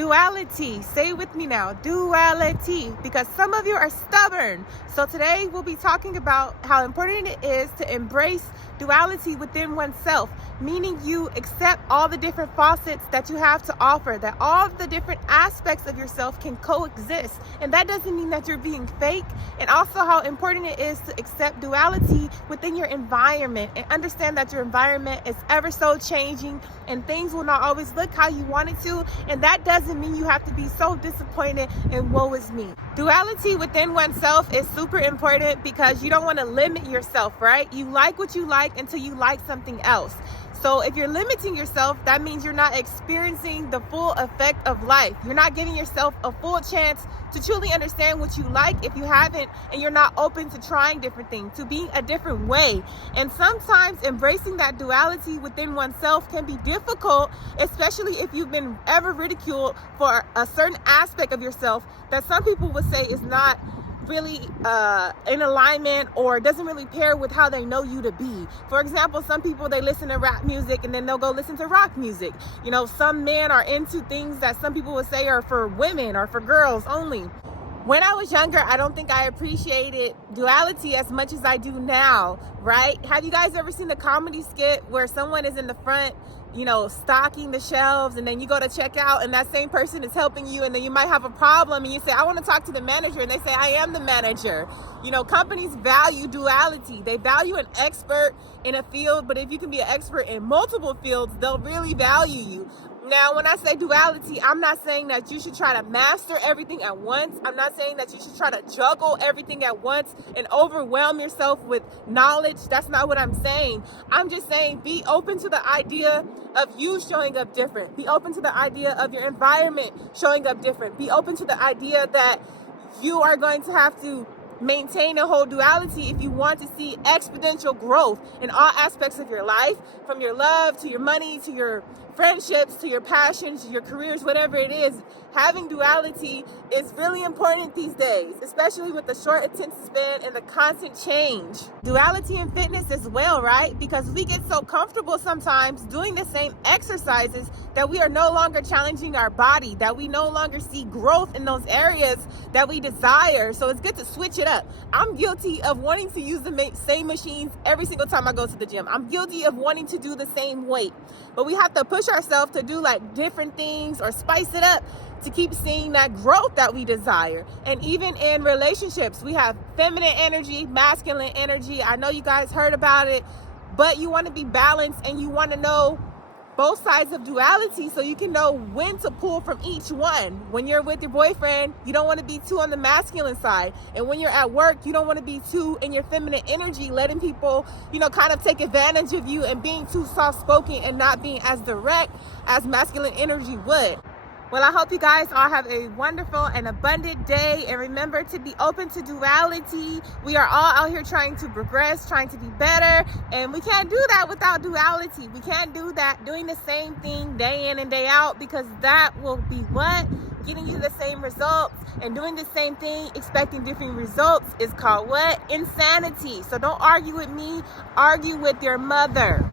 Duality. Say it with me now. Duality. Because some of you are stubborn. So today we'll be talking about how important it is to embrace duality within oneself, meaning you accept all the different facets that you have to offer, that all of the different aspects of yourself can coexist. And that doesn't mean that you're being fake. And also how important it is to accept duality within your environment and understand that your environment is ever so changing and things will not always look how you want it to. And that doesn't mean you have to be so disappointed and woe is me. Duality within oneself is super important because you don't want to limit yourself, right? You like what you like until you like something else. So if you're limiting yourself, that means you're not experiencing the full effect of life. You're not giving yourself a full chance to truly understand what you like if you haven't, and you're not open to trying different things, to being a different way. And sometimes embracing that duality within oneself can be difficult, especially if you've been ever ridiculed for a certain aspect of yourself that some people would say is not really in alignment or doesn't really pair with how they know you to be. For example, some people, they listen to rap music and then they'll go listen to rock music. You know, some men are into things that some people would say are for women or for girls only. When I was younger, I don't think I appreciated duality as much as I do now, right? Have you guys ever seen the comedy skit where someone is in the front, you know, stocking the shelves, and then you go to check out and that same person is helping you, and then you might have a problem and you say, I want to talk to the manager, and they say, I am the manager. You know, companies value duality. They value an expert in a field, but if you can be an expert in multiple fields, they'll really value you. Now, when I say duality, I'm not saying that you should try to master everything at once. I'm not saying that you should try to juggle everything at once and overwhelm yourself with knowledge. That's not what I'm saying. I'm just saying be open to the idea of you showing up different. Be open to the idea of your environment showing up different. Be open to the idea that you are going to have to maintain a whole duality if you want to see exponential growth in all aspects of your life, from your love to your money to your friendships to your passions, your careers, whatever it is. Having duality is really important these days, especially with the short attention span and the constant change. Duality in fitness as well, right? Because we get so comfortable sometimes doing the same exercises that we are no longer challenging our body, that we no longer see growth in those areas that we desire. So it's good to switch it up. I'm guilty of wanting to use the same machines every single time I go to the gym. I'm guilty of wanting to do the same weight, but we have to push ourselves to do like different things or spice it up to keep seeing that growth that we desire. And even in relationships, we have feminine energy, masculine energy. I know you guys heard about it, but you want to be balanced and you want to know both sides of duality so you can know when to pull from each one. When you're with your boyfriend, you don't want to be too on the masculine side. And when you're at work, you don't want to be too in your feminine energy, letting people, you know, kind of take advantage of you and being too soft-spoken and not being as direct as masculine energy would. Well, I hope you guys all have a wonderful and abundant day, and remember to be open to duality. We are all out here trying to progress, trying to be better, and we can't do that without duality. We can't do that doing the same thing day in and day out, because that will be what? Getting you the same results. And doing the same thing, expecting different results, is called what? Insanity. So don't argue with me, argue with your mother.